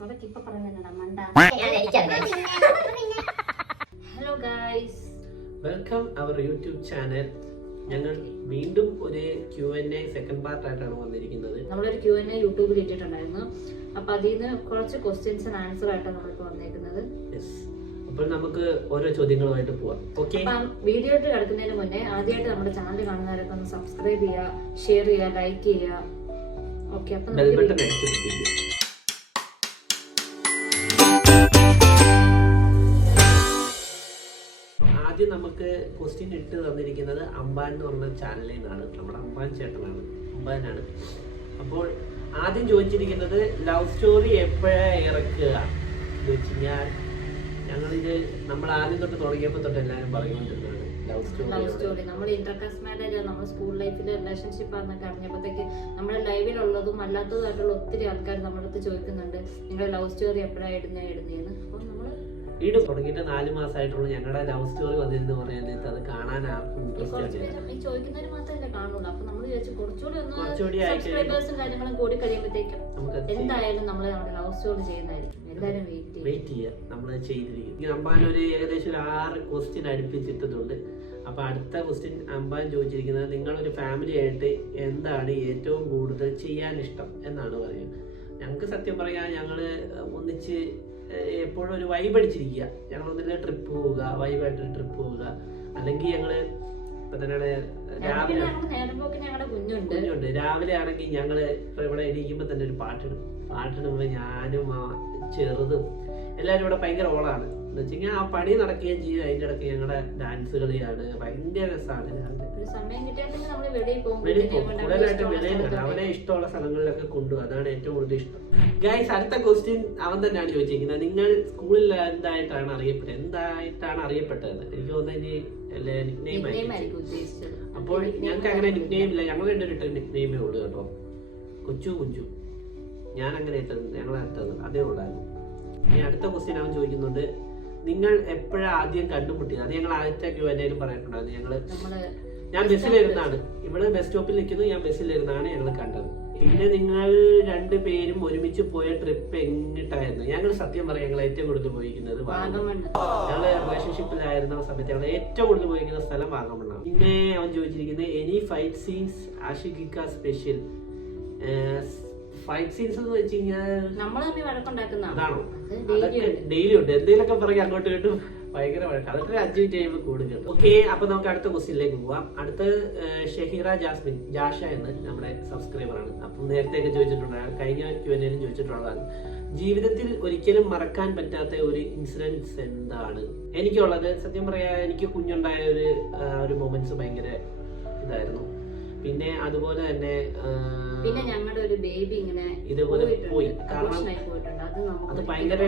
Hello guys, welcome our YouTube channel. ഞങ്ങൾ വീണ്ടും ഒരു Q&A സെക്കൻഡ് പാർട്ട് ആയിട്ടാണ് വന്നിരിക്കുന്നത്. നമ്മളൊരു Q&A യൂട്യൂബിൽ ഇട്ടിട്ടുണ്ടായിരുന്നു. അപ്പൊ അതിൽ നിന്ന് കുറച്ച് ക്വസ്റ്റ്യൻസ് ആൻഡ് ആൻസർ ആയിട്ടാണ് നമ്മളിപ്പോൾ വന്നേക്കുന്നത്. അപ്പോൾ നമുക്ക് ഓരോ ചോദ്യങ്ങളുമായിട്ട് പോവാം. ഓക്കെ, അപ്പം വീഡിയോയിട്ട് കിടക്കുന്നതിന് മുന്നേ ആദ്യമായിട്ട് നമ്മുടെ ചാനൽ കാണുന്നവരൊക്കെ ഒന്ന് സബ്സ്ക്രൈബ് ചെയ്യുക, ഷെയർ ചെയ്യുക, ലൈക്ക് ചെയ്യുക. ഓക്കെ, അപ്പം ബെൽ ബട്ടൺ അടിച്ചിരിക്കും. ആദ്യം നമുക്ക് ക്വസ്റ്റ്യൻ ഇട്ട് തന്നിരിക്കുന്നത് അമ്പാൻ എന്ന് പറഞ്ഞ ചാനലിൽ നിന്നാണ്. നമ്മുടെ അമ്പാൻ ചേട്ടനാണ്, അമ്പാനാണ്. അപ്പോൾ ആദ്യം ചോദിച്ചിരിക്കുന്നത് ലവ് സ്റ്റോറി എപ്പോഴാണ് ഇറക്കുക എന്ന് വെച്ച് കഴിഞ്ഞാൽ, ഞങ്ങളിത് നമ്മൾ ആദ്യം തൊട്ട് തുടങ്ങിയപ്പോൾ തൊട്ട് എല്ലാവരും പറഞ്ഞുകൊണ്ടിരുന്നതാണ് ലവ് സ്റ്റോറി. നമ്മൾ ഇന്റർകാസ്റ്റ് മാരേജ്, നമ്മൾ സ്കൂൾ ലൈഫിലെ റിലേഷൻഷിപ്പ് ആണെന്നൊക്കെ അറിഞ്ഞപ്പോഴത്തേക്ക് നമ്മുടെ ലൈവിലുള്ളതും അല്ലാത്തതുമായിട്ടുള്ള ഒത്തിരി ആൾക്കാർ നമ്മുടെ അടുത്ത് ചോദിക്കുന്നുണ്ട് നിങ്ങളുടെ ലവ് സ്റ്റോറി എപ്പോഴാണ് ഇടുന്നതെന്ന്. അപ്പോൾ നമ്മൾ വീട് തുടങ്ങിയിട്ട് 4 മാസമായിട്ടുള്ള ഞങ്ങളുടെ ലവ് സ്റ്റോറി വന്നിരുന്നു പറയുന്നത് അത് കാണാൻ ആർക്കും ഈ ചോദിക്കുന്നവര് മാത്രമല്ലേ കാണുള്ളൂ. അപ്പൊ നമ്മൾ വിചാരിച്ചു കുറച്ചുകൂടി സബ്സ്ക്രൈബേഴ്സും കാര്യങ്ങളും കൂടി കഴിയുമ്പോഴത്തേക്കും എന്തായാലും നമ്മൾ നമ്മുടെ ലവ് സ്റ്റോറി ചെയ്യുന്നതായിരിക്കും. എല്ലാവരും വെയിറ്റ് ചെയ്യുക, നമ്മൾ ചെയ്തിരിക്കും. അമ്പാൻ ഒരു ഏകദേശം 6 ക്വസ്റ്റ്യൻ അടുപ്പിച്ചിട്ടുണ്ട്. അപ്പൊ അടുത്ത ക്വസ്റ്റ്യൻ അമ്പാൻ ചോദിച്ചിരിക്കുന്നത് നിങ്ങളൊരു ഫാമിലി ആയിട്ട് എന്താണ് ഏറ്റവും കൂടുതൽ ചെയ്യാൻ ഇഷ്ടം എന്നാണ് പറയുന്നത്. ഞങ്ങൾക്ക് സത്യം പറയാൻ ഞങ്ങള് ഒന്നിച്ച് എപ്പോഴും ഒരു വൈബ് അടിച്ചിരിക്കുക. ഞങ്ങൾ ഒന്നില്ല ട്രിപ്പ് പോവുക, വൈബായിട്ട് ട്രിപ്പ് പോവുക, അല്ലെങ്കിൽ ഞങ്ങള് ഇപ്പൊ തന്നെയാണ് കുഞ്ഞുണ്ട്. രാവിലെ ആണെങ്കിൽ ഞങ്ങള് ഇപ്പൊ ഇവിടെ ഇരിക്കുമ്പോ തന്നെ ഒരു പാട്ടിടുമ്പോ ഞാനും ചെറുതും എല്ലാരും ഇവിടെ ഭയങ്കര ഓളാണ് എന്ന് വെച്ച് കഴിഞ്ഞാൽ ആ പണി നടക്കുകയും ചെയ്യും. അതിന്റെ ഇടയ്ക്ക് ഞങ്ങളുടെ ഡാൻസ് കളിയാണ്, ഭയങ്കര രസമാണ്. കൂടുതലായിട്ട് വെളിയിലാണ് അവനെ ഇഷ്ടമുള്ള സ്ഥലങ്ങളിലൊക്കെ കൊണ്ടുപോകും. അതാണ് ഏറ്റവും കൂടുതൽ ഇഷ്ടം. ഗൈസ്, അടുത്ത ക്വസ്റ്റ്യൻ അവൻ തന്നെയാണ് ചോദിച്ചിരിക്കുന്നത്. നിങ്ങൾ സ്കൂളിൽ എന്തായിട്ടാണ് അറിയപ്പെട്ടത്? എനിക്ക് തോന്നുന്നത് നിക്നെയിം ആയിരിക്കും. അപ്പോൾ ഞങ്ങൾക്ക് അങ്ങനെ നിക്നെയിം ഇല്ല. ഞങ്ങൾ രണ്ടൊരു നിക്നെയിമേ ഉള്ളൂ കേട്ടോ. കുഞ്ചു ഞാൻ അങ്ങനെ ഇട്ടത്, ഞങ്ങളെ ഇട്ടത് അതേ ഉള്ളായിരുന്നു. ഇനി അടുത്ത ക്വസ്റ്റ്യൻ അവൻ ചോദിക്കുന്നുണ്ട് നിങ്ങൾ എപ്പോഴാണ് ആദ്യം കണ്ടുമുട്ടിയത്? അത് ഞങ്ങൾ ആദ്യത്തെ Q&Aയിലും പറഞ്ഞിട്ടുണ്ടായിരുന്നു. ഞാൻ ബസ്സിലിരുന്നാണ്, ഇവിടെ ബസ് സ്റ്റോപ്പിൽ നിൽക്കുന്നു, ഞാൻ ബസ്സിലിരുന്നാണ് ഞങ്ങൾ കണ്ടത്. പിന്നെ നിങ്ങൾ 2 പേരും ഒരുമിച്ച് പോയ ട്രിപ്പ് എങ്ങിട്ടായിരുന്നു? ഞങ്ങൾ സത്യം പറയാം ഞങ്ങൾ ഏറ്റവും കൂടുതൽ പോയിരിക്കുന്നത് ഞങ്ങള് റിലേഷൻഷിപ്പിലായിരുന്ന സമയത്ത് ഞങ്ങൾ ഏറ്റവും കൂടുതൽ പോയിരിക്കുന്ന സ്ഥലം വാഗമണ്ണാണ്. പിന്നെ അവൻ ചോദിച്ചിരിക്കുന്നത് എനി ഫൈറ്റ് സീൻസ് ആഷിഖിക്ക സ്പെഷ്യൽ? ഫൈറ്റ് സീൻസ് എന്ന് വെച്ച് കഴിഞ്ഞാൽ അതാണോ? അതൊക്കെ ഡെയിലി ഉണ്ട്. എന്തെങ്കിലുമൊക്കെ പറയും അങ്ങോട്ട് കേട്ടും ഭയങ്കര വഴക്ക്. അതൊക്കെ 5 മിനിറ്റ് കഴിയുമ്പോൾ കൂടുക. ഓക്കെ, അപ്പൊ നമുക്ക് അടുത്ത ക്വസ്റ്റ്യനിലേക്ക് പോവാം. അടുത്ത ഷഹീറ ജാസ്മിൻ ജാഷ എന്ന് നമ്മുടെ സബ്സ്ക്രൈബറാണ്. അപ്പം നേരത്തെയൊക്കെ ചോദിച്ചിട്ടുണ്ടായിരുന്നു, കഴിഞ്ഞ Q&Aയിലും ചോദിച്ചിട്ടുള്ളതാണ്. ജീവിതത്തിൽ ഒരിക്കലും മറക്കാൻ പറ്റാത്ത ഒരു ഇൻസിഡൻസ് എന്താണ്? എനിക്കുള്ളത് സത്യം പറയാ, എനിക്ക് കുഞ്ഞുണ്ടായ ഒരു മൊമെന്റ്സ് ഭയങ്കര ഇതായിരുന്നു. പിന്നെ അതുപോലെ തന്നെ ഞങ്ങളുടെ ഒരു ബേബി ഇങ്ങനെ ഇതുപോലെ പോയി. കാരണം അത് ഭയങ്കര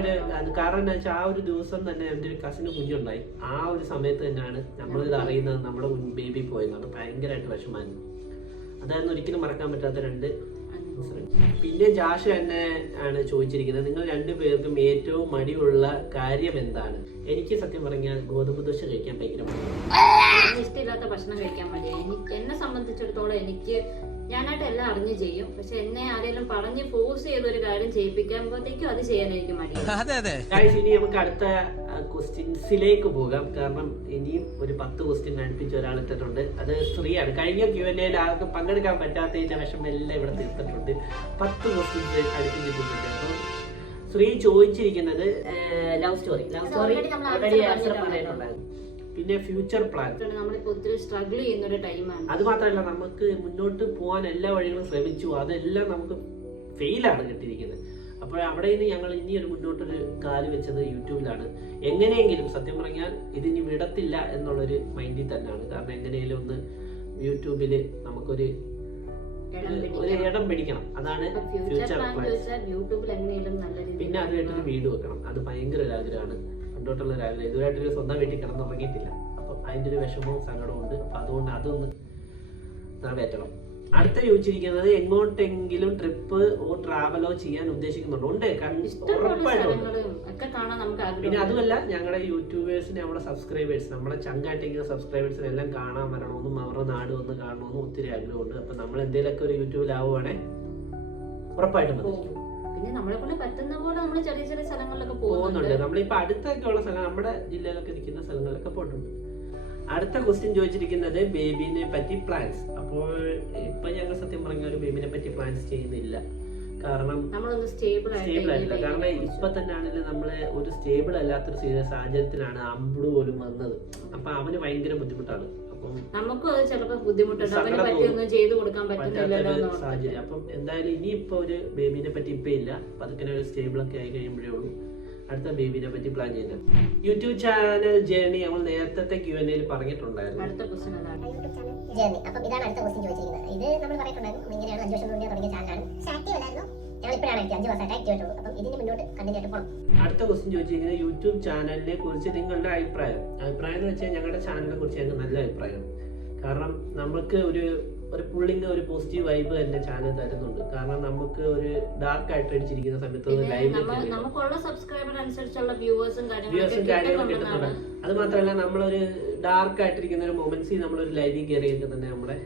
കാരണം എന്താ വെച്ചാൽ ആ ഒരു ദിവസം തന്നെ എൻ്റെ ഒരു കസിന് കുഞ്ഞുണ്ടായി. ആ ഒരു സമയത്ത് തന്നെയാണ് നമ്മളിത് അറിയുന്നത് നമ്മുടെ ബേബി പോയെന്നാണ്. ഭയങ്കരമായിട്ട് വിഷമായിരുന്നു. അതായിരുന്നു ഒരിക്കലും മറക്കാൻ പറ്റാത്ത 2 ഇൻസിഡൻസ്. പിന്നെ ജാഷ എന്നെ ആണ് ചോദിച്ചിരിക്കുന്നത് നിങ്ങൾ 2 പേർക്കും ഏറ്റവും മടിയുള്ള കാര്യം എന്താണ്? എനിക്ക് സത്യം പറഞ്ഞാൽ ഗോതമ്പ് ദോശ കഴിക്കാൻ ഭയങ്കര ഇഷ്ടമില്ലാത്ത ഭക്ഷണം കഴിക്കാൻ മടിയാണ്. എന്നെ സംബന്ധിച്ചിടത്തോളം ഞാനായിട്ട് എല്ലാം അറിഞ്ഞു ചെയ്യും. പക്ഷെ എന്നെ ആരെങ്കിലും പറഞ്ഞ് ഫോഴ്സ് ചെയ്തൊരു കാര്യം ചെയ്യിപ്പിക്കുമ്പോഴത്തേക്കും അത് ചെയ്യാനായിരിക്കും മടി. ഇനി നമുക്ക് അടുത്ത ക്വസ്റ്റ്യൻസിലേക്ക് പോകാം. കാരണം ഇനിയും ഒരു 10 ക്വസ്റ്റ്യൻ അടുപ്പിച്ച് ഒരാൾ ഇട്ടിട്ടുണ്ട്. അത് സ്ത്രീയാണ്. കഴിഞ്ഞ Q&Aയിൽ ആൾക്ക് പങ്കെടുക്കാൻ പറ്റാത്തതിന്റെ വിഷമം എല്ലാം ഇവിടെ തീർത്തിട്ടുണ്ട്. 10 ക്വസ്റ്റ്യൻസ് അടുപ്പിച്ചിട്ടുണ്ട്. അപ്പം സ്ത്രീ ചോദിച്ചിരിക്കുന്നത് ലവ് സ്റ്റോറി പറഞ്ഞിട്ടുണ്ടായിരുന്നു. പിന്നെ ഫ്യൂച്ചർ പ്ലാൻ. സ്ട്രഗിൾ ചെയ്യുന്ന ഒരു ടൈമാണ്. അത് മാത്രമല്ല, നമുക്ക് മുന്നോട്ട് പോകാൻ എല്ലാ വഴികളും ശ്രമിച്ചു, അതെല്ലാം നമുക്ക് ഫെയിലാണ് കിട്ടിയിരിക്കുന്നത്. അപ്പോൾ അവിടെ നിന്ന് ഞങ്ങൾ ഇനി ഒരു മുന്നോട്ടൊരു കാല് വെച്ചത് യൂട്യൂബിലാണ്. എങ്ങനെയെങ്കിലും സത്യം പറഞ്ഞാൽ ഇതിനി വിടത്തില്ല എന്നുള്ളൊരു മൈൻഡിൽ തന്നെയാണ്. കാരണം എങ്ങനെയെങ്കിലും ഒന്ന് യൂട്യൂബിൽ നമുക്കൊരു ഇടം പിടിക്കണം. അതാണ് ഫ്യൂച്ചർ പ്ലാൻ. പിന്നെ അതുമായിട്ടൊരു വീട് വെക്കണം. അത് ഭയങ്കര ഒരു ആഗ്രഹമാണ്, പണ്ടോട്ടുള്ള ഒരു ആഗ്രഹം. ഇതുമായിട്ടൊരു സ്വന്തം വീട്ടിൽ കിടന്നുറങ്ങിയിട്ടില്ല. അപ്പം അതിൻ്റെ ഒരു വിഷമവും സങ്കടവും ഉണ്ട്. അപ്പം അതുകൊണ്ട് അതൊന്ന് നിറവേറ്റണം. അടുത്ത ചോദിച്ചിരിക്കുന്നത് എങ്ങോട്ടെങ്കിലും ട്രിപ്പ് ട്രാവലോ ചെയ്യാൻ ഉദ്ദേശിക്കുന്നുണ്ടോ? ഉണ്ട്, ഉറപ്പായിട്ടുണ്ട്. പിന്നെ അതുമല്ല, ഞങ്ങളുടെ യൂട്യൂബേഴ്സിനെ, നമ്മുടെ സബ്സ്ക്രൈബേഴ്സ്, നമ്മുടെ ചങ്കായിട്ടിരിക്കുന്ന സബ്സ്ക്രൈബേഴ്സിനെ എല്ലാം കാണാൻ വരണമെന്നും അവരുടെ നാട് വന്ന് കാണണമെന്നും ഒത്തിരി ആഗ്രഹമുണ്ട്. അപ്പൊ നമ്മൾ എന്തെങ്കിലുമൊക്കെ ഒരു യൂട്യൂബിലാവുകയാണെങ്കിൽ ഉറപ്പായിട്ടും മതി. പിന്നെ നമ്മളെ കൊണ്ട് പറ്റുന്ന പോലെ നമ്മൾ ചെറിയ ചെറിയ സ്ഥലങ്ങളിലൊക്കെ പോകുന്നുണ്ട്. നമ്മളിപ്പോ അടുത്തൊക്കെ ഉള്ള സ്ഥലം, നമ്മുടെ ജില്ലയിലൊക്കെ ഇരിക്കുന്ന സ്ഥലങ്ങളിലൊക്കെ പോയിട്ടുണ്ട്. അടുത്ത ക്വസ്റ്റ്യൻ ചോദിച്ചിരിക്കുന്നത് ബേബിനെ പറ്റി പ്ലാൻസ്. അപ്പോൾ ഇപ്പൊ ഞങ്ങൾ സത്യം പറഞ്ഞ ഒരു ബേബിനെ പറ്റി പ്ലാൻസ് ചെയ്യുന്നില്ല. കാരണം സ്റ്റേബിൾ ആയിട്ടില്ല. കാരണം ഇപ്പൊ തന്നെ ആണെങ്കിലും നമ്മളെ ഒരു സ്റ്റേബിൾ അല്ലാത്തൊരു സാഹചര്യത്തിലാണ് അമ്പുడు പോലും വന്നത്. അപ്പൊ അവന് ഭയങ്കര ബുദ്ധിമുട്ടാണ്. അപ്പം നമുക്കും അത് ചിലപ്പോൾ ബുദ്ധിമുട്ടുണ്ട്, അവന് പറ്റിയൊന്നും ചെയ്തു കൊടുക്കാൻ പറ്റുന്നില്ലല്ലോ സാഹചര്യം. അപ്പം എന്തായാലും ഇനിയിപ്പോ ഒരു ബേബിനെ പറ്റി ഇപ്പൊ ഇല്ല. പതുക്കെ ഒരു സ്റ്റേബിൾ ഒക്കെ ആയി കഴിയുമ്പോഴേ ഉള്ളൂ അടുത്ത ബേബിനെ പറ്റി പ്ലാൻ ചെയ്യുന്നത്. യൂട്യൂബ് ചാനൽ ജേർണി നമ്മൾ നേരത്തെ Q&Aയിൽ പറഞ്ഞിട്ടുണ്ടായിരുന്നു. അടുത്ത ക്വസ്റ്റ്യൻ അതാണ് ജേർണി. അപ്പം ഇതാണ് അടുത്ത ക്വസ്റ്റ്യൻ ചോദിച്ചിരിക്കുന്നത്. ഇത് നമ്മൾ പറഞ്ഞിട്ടുണ്ടായിരുന്നു, ഇങ്ങനെയാണ് 5 വർഷം മുന്നേ തുടങ്ങിയ ചാനലാണ്. ആക്റ്റീവ് അല്ലായിരുന്നു, ഞങ്ങൾ ഇപ്പോഴാണ് 5 വർഷമായിട്ട് ആക്റ്റീവ് ആയിട്ടുള്ളൂ. അപ്പം ഇതിന് മുന്നോട്ട് കണ്ടിന്യൂ ആയിട്ട് പോകണം. അടുത്ത ക്വസ്റ്റ്യൻ ചോദിച്ചിരിക്കുന്നത് യൂട്യൂബ് ചാനലിനെ കുറിച്ച് നിങ്ങളുടെ അഭിപ്രായം എന്ന് വെച്ചാൽ ഞങ്ങളുടെ ചാനലിനെ കുറിച്ച് ഞങ്ങൾക്ക് നല്ല അഭിപ്രായമാണ്. കാരണം നമുക്ക് ഒരു പുള്ളിന്റെ ഒരു പോസിറ്റീവ് വൈബ് തന്നെ ചാനൽ തരുന്നുണ്ട്. കാരണം നമുക്ക് ഒരു ഡാർക്ക് ആയിട്ട് അടിച്ചിരിക്കുന്ന സമയത്ത് നമുക്കുള്ള സബ്സ്ക്രൈബർ അനുസരിച്ചുള്ള വ്യൂവേഴ്സും കാര്യങ്ങളും കിട്ടുന്നുണ്ട്. അത് മാത്രമല്ല നമ്മളൊരു ഡാർക്ക് ആയിട്ടിരിക്കുന്ന ഒരു മൊമെന്റ്സ് നമ്മളൊരു ലൈവിൽ കയറിയൊക്കെ തന്നെ നമ്മുടെ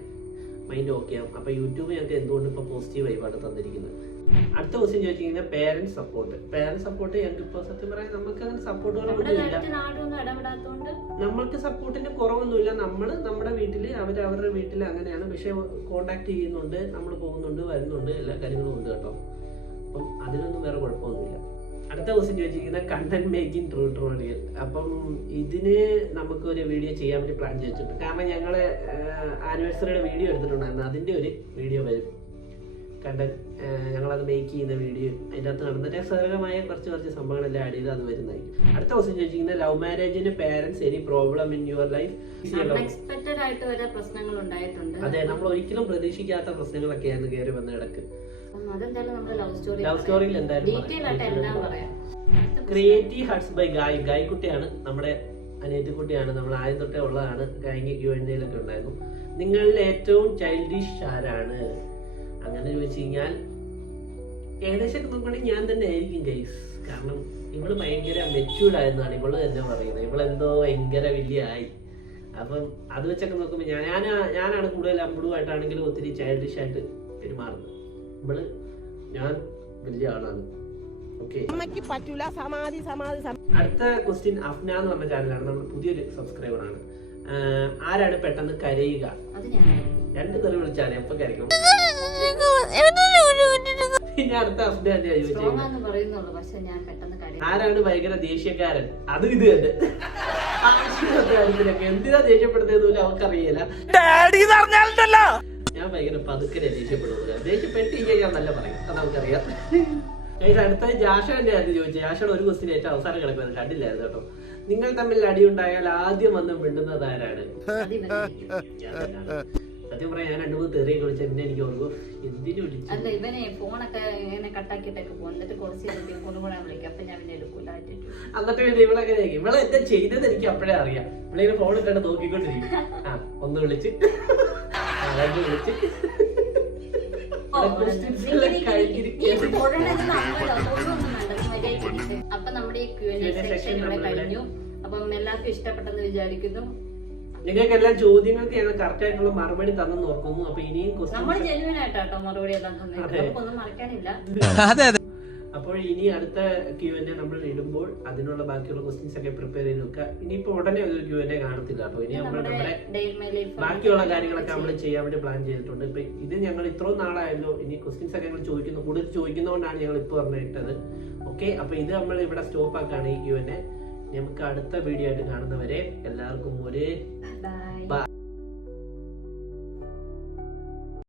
മൈൻഡ് ഓക്കെ ആവും. അപ്പൊ യൂട്യൂബ് ഞങ്ങൾക്ക് എന്തുകൊണ്ട് ഇപ്പൊ പോസിറ്റീവ് വൈബാണ് തന്നിരിക്കുന്നത്. അടുത്ത ക്വസ്റ്റ്യൻ ചോദിച്ചിരിക്കുന്നത് പേരന്റ് സപ്പോർട്ട് ഞങ്ങൾക്ക് ഇപ്പൊ സത്യം പറയാൻ നമുക്ക് അങ്ങനെ സപ്പോർട്ടുകളൊന്നുമില്ല. നമ്മൾക്ക് സപ്പോർട്ടിന്റെ കുറവൊന്നുമില്ല. നമ്മൾ നമ്മുടെ വീട്ടില് അവരുടെ വീട്ടിൽ അങ്ങനെയാണ്. പക്ഷെ കോണ്ടാക്ട് ചെയ്യുന്നുണ്ട്, നമ്മൾ പോകുന്നുണ്ട്, വരുന്നുണ്ട്, എല്ലാ കാര്യങ്ങളും ഉണ്ട് കേട്ടോ. അപ്പം അതിനൊന്നും വേറെ കുഴപ്പമൊന്നുമില്ല. അടുത്ത ക്വസ്റ്റ്യൻ ചോദിച്ചിരിക്കുന്നത് കണ്ടന്റ് മേക്കിംഗ് ട്യൂട്ടോറിയൽ. അപ്പം ഇതിന് നമുക്ക് ഒരു വീഡിയോ ചെയ്യാൻ വേണ്ടി പ്ലാൻ ചെയ്തിട്ടുണ്ട്. കാരണം ഞങ്ങള് ആനിവേഴ്സറിയുടെ വീഡിയോ എടുത്തിട്ടുണ്ടായിരുന്നു, അതിന്റെ ഒരു വീഡിയോ വരും. കണ്ടന്റ് ഞങ്ങളത് മേക്ക് ചെയ്യുന്ന വീഡിയോ, അതിൻ്റെ അകത്ത് നടന്ന രസകരമായ കുറച്ച് സംഭവങ്ങളെല്ലാം ആഡ് ചെയ്ത് അത് വരുന്നതായിരിക്കും. അടുത്ത ക്വസ്റ്റ്യൻ ചോദിച്ചിരിക്കുന്നത് ലവ് മാരേജിന് parents any problem in your life? അതെ, നമ്മൾ ഒരിക്കലും പ്രതീക്ഷിക്കാത്ത പ്രശ്നങ്ങളൊക്കെയാണ് കയറി വന്ന ഇടക്ക്. ലവ് സ്റ്റോറിയിൽ എന്തായാലും ക്രിയേറ്റീവ് ഹട്ട്സ് ബൈ ഗായ്ക്കുട്ടിയാണ്, നമ്മുടെ അനിയത്തിക്കുട്ടിയാണ്. നമ്മൾ ആദ്യം തൊട്ടേ ഉള്ളതാണ്. ഗായിക്ക് Q&Aയിലൊക്കെ ഉണ്ടായിരുന്നു. നിങ്ങളിൽ ഏറ്റവും ചൈൽഡിഷ് ആരാണ് അങ്ങനെ ചോദിച്ചു കഴിഞ്ഞാൽ ഏകദേശം നോക്കുകയാണെങ്കിൽ ഞാൻ തന്നെ ആയിരിക്കും ഗൈസ്. കാരണം ഇവള് ഭയങ്കര മെച്യൂർഡ് ആയെന്നാണ് ഇവള് തന്നെ പറയുന്നത്. ഇവളെന്തോ ഭയങ്കര വലിയ ആയി. അപ്പം അത് വെച്ചൊക്കെ നോക്കുമ്പോൾ ഞാനാണ് കൂടുതൽ അമ്പുടുമായിട്ടാണെങ്കിലും ഒത്തിരി ചൈൽഡിഷ് ആയിട്ട് പെരുമാറുന്നത്. ഞാൻ വലിയ ആളാണ്. ഓക്കെ, അടുത്ത ക്വസ്റ്റ്യൻ അഫ്ന എന്ന് പറഞ്ഞ ചാനലാണ്, നമ്മുടെ പുതിയൊരു സബ്സ്ക്രൈബറാണ്. ആരാണ് പെട്ടെന്ന് കരയുക? 2 തെറി വിളിച്ചാൽ എപ്പൊ കരയ്ക്കും. പിന്നെ അടുത്ത അഫ്ന തന്നെയാണ് ചോദിച്ചത് ആരാണ് ഭയങ്കര ദേഷ്യക്കാരൻ? അതും ഇത് തന്നെ. കാര്യത്തിലൊക്കെ എന്തിനാ ദേഷ്യപ്പെടുന്നതെന്ന് അവർക്കറിയില്ല. ഞാൻ ഭയങ്കര പതുക്കനെ ദേഷ്യപ്പെടുന്നത്. ദേഷ്യപ്പെട്ട് ഞാൻ നല്ല പറയും, അത് നമുക്കറിയാം. അടുത്ത ജാഷ തന്നെയാണ് ചോദിച്ചത്. ജാഷയുടെ ഒരു ക്വസ്റ്റ്യൻ ഏറ്റവും അവസാനം കിടക്കുന്നത് കണ്ടില്ലായിരുന്നു കേട്ടോ. നിങ്ങൾ തമ്മിൽ അടിയുണ്ടായാൽ ആദ്യം വന്ന് മിണ്ടുന്നത് ആരാണ്? സത്യം പറയാൻ ഞാൻ 2-3 തെറിയൊക്കെ വിളിച്ച പിന്നെ എനിക്ക് ഓർക്കും എന്തിനു വിളിച്ചു. അല്ല, ഇവനെ ഫോണൊക്കെ ഇങ്ങനെ കട്ടാക്കിയിട്ടൊക്കെ പോകും, എന്നിട്ട് കുറച്ച് വിളിക്കും. അപ്പൊ ഞാൻ പിന്നെ എടുക്കൂല. എന്നിട്ട് പിന്നെ ഇവളങ്ങനെ ആയിരിക്കും. ഇവളെ എന്താ ചെയ്തത് എനിക്ക് അപ്പോഴേ അറിയാം. ഇവളിങ്ങനെ ഫോൺ ഇട്ടാണ് നോക്കിക്കൊണ്ടിരിക്കും. ഒന്ന് വിളിച്ച് 2 വിളിച്ച് അപ്പൊ നമ്മുടെ ഈ Q&A സെക്ഷൻ ഇവിടെ കഴിഞ്ഞു. അപ്പം എല്ലാവർക്കും ഇഷ്ടപ്പെട്ടെന്ന് വിചാരിക്കുന്നു. നിങ്ങൾക്കെല്ലാം ചോദ്യങ്ങൾക്ക് ഞങ്ങൾ കറക്റ്റ് ആയിട്ടുള്ള മറുപടി തന്നെന്ന് ഓർക്കുന്നു. അപ്പൊ ഇനിയും നമ്മൾ ജെന്യുവൻ ആയിട്ടോ മറുപടി എല്ലാം നമുക്കൊന്നും മറക്കാനില്ല. അപ്പോൾ ഇനി അടുത്ത Q&A നമ്മൾ ഇടുമ്പോൾ അതിനുള്ള ബാക്കിയുള്ള ക്വസ്റ്റ്യൻസ് ഒക്കെ പ്രിപ്പയർ ചെയ്ത് വെക്കുക. ഇനിയിപ്പോ ഉടനെ ഒരു Q&A കാണത്തില്ല കേട്ടോ. ഇനി നമ്മൾ നമ്മുടെ ബാക്കിയുള്ള കാര്യങ്ങളൊക്കെ നമ്മൾ ചെയ്യാൻ വേണ്ടി പ്ലാൻ ചെയ്തിട്ടുണ്ട്. ഇപ്പൊ ഇത് ഞങ്ങൾ ഇത്രയും നാളായല്ലോ. ഇനി ക്വസ്റ്റ്യൻസ് ഒക്കെ ഞങ്ങൾ കൂടുതൽ ചോദിക്കുന്നതുകൊണ്ടാണ് ഞങ്ങൾ ഇപ്പൊ പറഞ്ഞിട്ടത്. ഓക്കെ, അപ്പൊ ഇത് നമ്മൾ ഇവിടെ സ്റ്റോപ്പ് ആക്കാണ് ഈ Q&A. നമുക്ക് അടുത്ത വീഡിയോ ആയിട്ട് കാണുന്നവരെ എല്ലാവർക്കും ഒരു ബൈ.